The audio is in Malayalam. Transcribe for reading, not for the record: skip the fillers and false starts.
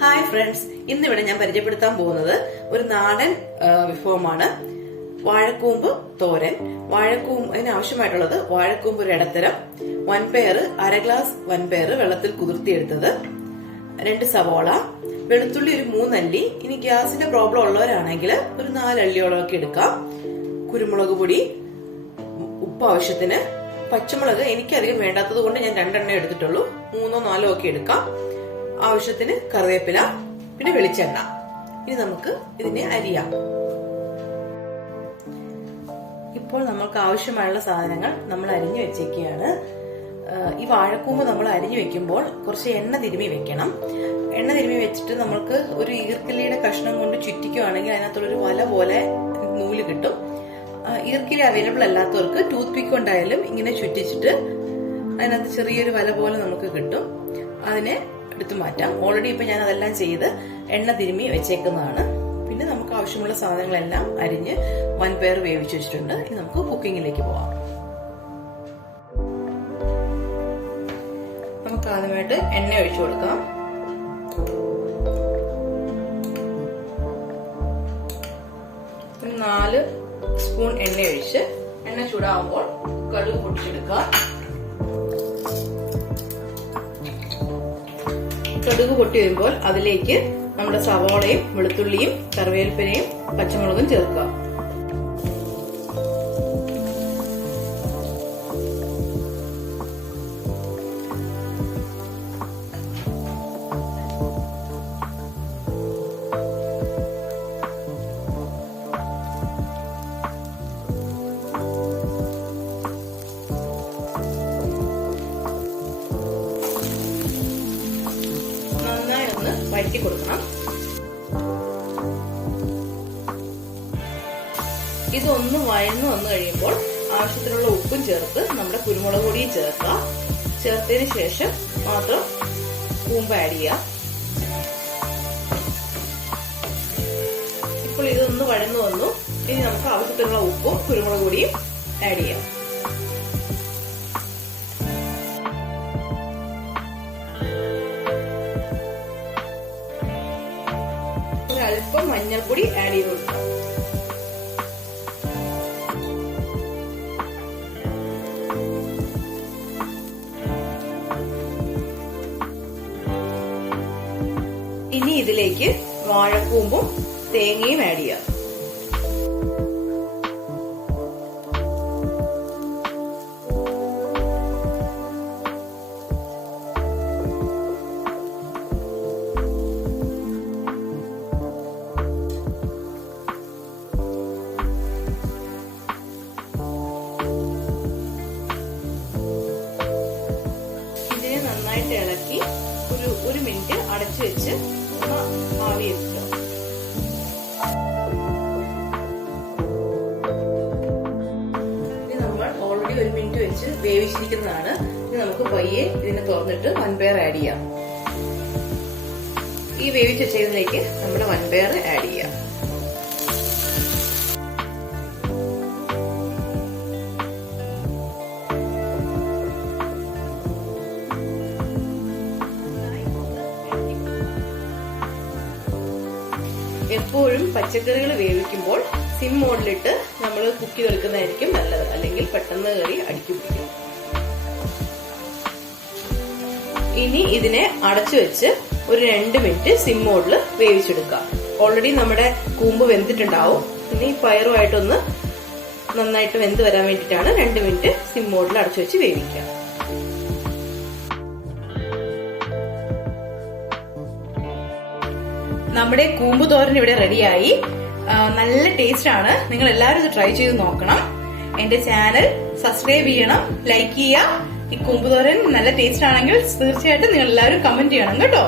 ഹായ് ഫ്രണ്ട്സ്, ഇന്നിവിടെ ഞാൻ പരിചയപ്പെടുത്താൻ പോകുന്നത് ഒരു നാടൻ വിഭവമാണ് വാഴക്കൂമ്പ് തോരൻ. അതിന് ആവശ്യമായിട്ടുള്ളത് വാഴക്കൂമ്പ് ഒരു ഇടത്തരം, വൻപയർ അര ഗ്ലാസ് വൻപയർ വെള്ളത്തിൽ കുതിർത്തിയെടുത്തത്, 2 സവോള, വെളുത്തുള്ളി ഒരു 3 അല്ലി. ഇനി ഗ്യാസിന്റെ പ്രോബ്ലം ഉള്ളവരാണെങ്കിൽ ഒരു 4 അല്ലിയോളമൊക്കെ എടുക്കാം. കുരുമുളക് പൊടി, ഉപ്പ് ആവശ്യത്തിന്, പച്ചമുളക് എനിക്കധികം വേണ്ടാത്തത് കൊണ്ട് ഞാൻ 2 എണ്ണ എടുത്തിട്ടുള്ളൂ, 3 4 ഒക്കെ എടുക്കാം. ആവശ്യത്തിന് കറിവേപ്പില, പിന്നെ വെളിച്ചെണ്ണ. ഇനി നമുക്ക് ഇതിനെ അരിയാം. ഇപ്പോൾ നമ്മൾക്ക് ആവശ്യമായുള്ള സാധനങ്ങൾ നമ്മൾ അരിഞ്ഞു വെച്ചേക്കുകയാണ്. ഈ വാഴക്കൂമ്പ് നമ്മൾ അരിഞ്ഞു വെക്കുമ്പോൾ കുറച്ച് എണ്ണ തിരുമ്മി വെക്കണം. എണ്ണ തിരുമ്മി വെച്ചിട്ട് നമ്മൾക്ക് ഒരു ഈർക്കിലിയുടെ കഷ്ണം കൊണ്ട് ചുറ്റിക്കുവാണെങ്കിൽ അതിനകത്തുള്ളൊരു വല പോലെ നൂല് കിട്ടും. ഈർക്കിലി അവൈലബിൾ അല്ലാത്തവർക്ക് ടൂത്ത് പിക്ക് കൊണ്ടായാലും ഇങ്ങനെ ചുറ്റിച്ചിട്ട് അതിനകത്ത് ചെറിയൊരു വല പോലെ നമുക്ക് കിട്ടും. അതിനെ എടുത്തു മാറ്റാം. ഓൾറെഡി ഇപ്പൊ ഞാൻ അതെല്ലാം ചെയ്ത് എണ്ണ തിരുമ്മി വെച്ചേക്കുന്നതാണ്. പിന്നെ നമുക്ക് ആവശ്യമുള്ള സാധനങ്ങളെല്ലാം അരിഞ്ഞ് വൻപയർ വേവിച്ചു വെച്ചിട്ടുണ്ട്. ഇനി നമുക്ക് കുക്കിങ്ങിലേക്ക് പോവാം. നമുക്ക് ആദ്യമായിട്ട് എണ്ണ ഒഴിച്ചു കൊടുക്കാം. ഒരു 4 സ്പൂൺ എണ്ണ ഒഴിച്ച് എണ്ണ ചൂടാകുമ്പോൾ കടുക് പൊട്ടിച്ചെടുക്കുക. കടുക് പൊട്ടി വരുമ്പോൾ അതിലേക്ക് നമ്മുടെ സവാളയും വെളുത്തുള്ളിയും കറിവേപ്പിലയും പച്ചമുളകും ചേർക്കുക. വഴറ്റി കൊടുക്കണം. ഇതൊന്ന് വഴന്നു വന്നു കഴിയുമ്പോൾ ആവശ്യത്തിനുള്ള ഉപ്പും ചേർത്ത് നമ്മുടെ കുരുമുളക് പൊടിയും ചേർക്കുക. ചേർത്തതിന് ശേഷം മാത്രം കൂമ്പ് ആഡ് ചെയ്യുക. ഇപ്പോൾ ഇതൊന്ന് വഴന്നു വന്നു. ഇനി നമുക്ക് ആവശ്യത്തിനുള്ള ഉപ്പും കുരുമുളക് പൊടിയും ആഡ് ചെയ്യാം. അല്പം മഞ്ഞൾപ്പൊടി ആഡ് ചെയ്ത് കൊടുക്കാം. ഇനി ഇതിലേക്ക് വാഴക്കൂമ്പും തേങ്ങയും ആഡ് ചെയ്യാം. നന്നായിട്ട് ഇളക്കി ഒരു മിനിറ്റ് അടച്ചു വെച്ച് ആവി എടുക്കുക. നമ്മൾ ഓൾറെഡി 1 മിനിറ്റ് വെച്ച് വേവിച്ചിരിക്കുന്നതാണ്. ഇനി നമുക്ക് പയ്യെ ഇതിനെ തുറന്നിട്ട് വൻപയർ ആഡ് ചെയ്യാം. ഈ വേവിച്ച് വെച്ചതിലേക്ക് നമ്മുടെ വൻപയർ ആഡ് ചെയ്യാം. എപ്പോഴും പച്ചക്കറികൾ വേവിക്കുമ്പോൾ സിം മോഡിലിട്ട് നമ്മൾ കുക്ക് ചെയ്തെടുക്കുന്നതായിരിക്കും നല്ലത്, അല്ലെങ്കിൽ പെട്ടെന്ന് കറി അടിക്ക് പിടിക്കും. ഇനി ഇതിനെ അടച്ചു വെച്ച് ഒരു 2 മിനിറ്റ് സിം മോഡിൽ വേവിച്ചെടുക്കാം. ഓൾറെഡി നമ്മുടെ കൂമ്പ് വെന്തിട്ടുണ്ടാവും. ഇനി പയറുമായിട്ടൊന്ന് നന്നായിട്ട് വെന്ത് വരാൻ വേണ്ടിയിട്ടാണ് 2 മിനിറ്റ് സിം മോഡിൽ അടച്ചു വെച്ച് വേവിക്കുക. നമ്മുടെ കൂമ്പ് തോരൻ ഇവിടെ റെഡിയായി. നല്ല ടേസ്റ്റ് ആണ്. നിങ്ങൾ എല്ലാവരും ഇത് ട്രൈ ചെയ്ത് നോക്കണം. എന്റെ ചാനൽ സബ്സ്ക്രൈബ് ചെയ്യണം, ലൈക്ക് ചെയ്യുക. ഈ കൂമ്പ് തോരൻ നല്ല ടേസ്റ്റ് ആണെങ്കിൽ തീർച്ചയായിട്ടും നിങ്ങൾ എല്ലാവരും കമന്റ് ചെയ്യണം കേട്ടോ.